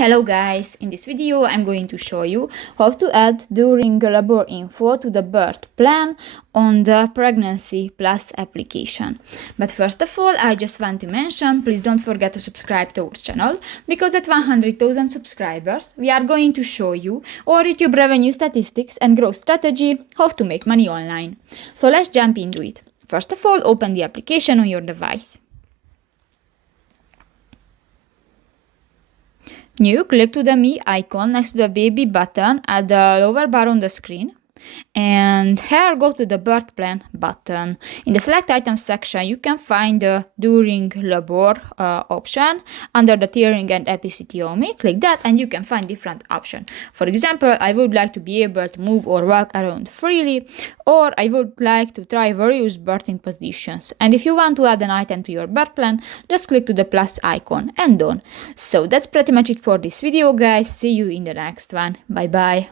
Hello guys, in this video I'm going to show you how to add during labor info to the birth plan on the Pregnancy Plus application. But first of all, I just want to mention, please don't forget to subscribe to our channel, because at 100,000 subscribers we are going to show you our YouTube revenue statistics and growth strategy, how to make money online. So let's jump into it. First of all, open the application on your device. New, click to the Me icon next to the baby button at the lower bar on the screen. And here go to the birth plan button. In the select items section you can find the during labor option under the tiering and episiotomy. Click that and you can find different options. For example, I would like to be able to move or walk around freely, or I would like to try various birthing positions. And if you want to add an item to your birth plan, just click to the plus icon and done. So that's pretty much it for this video guys. See you in the next one. Bye bye.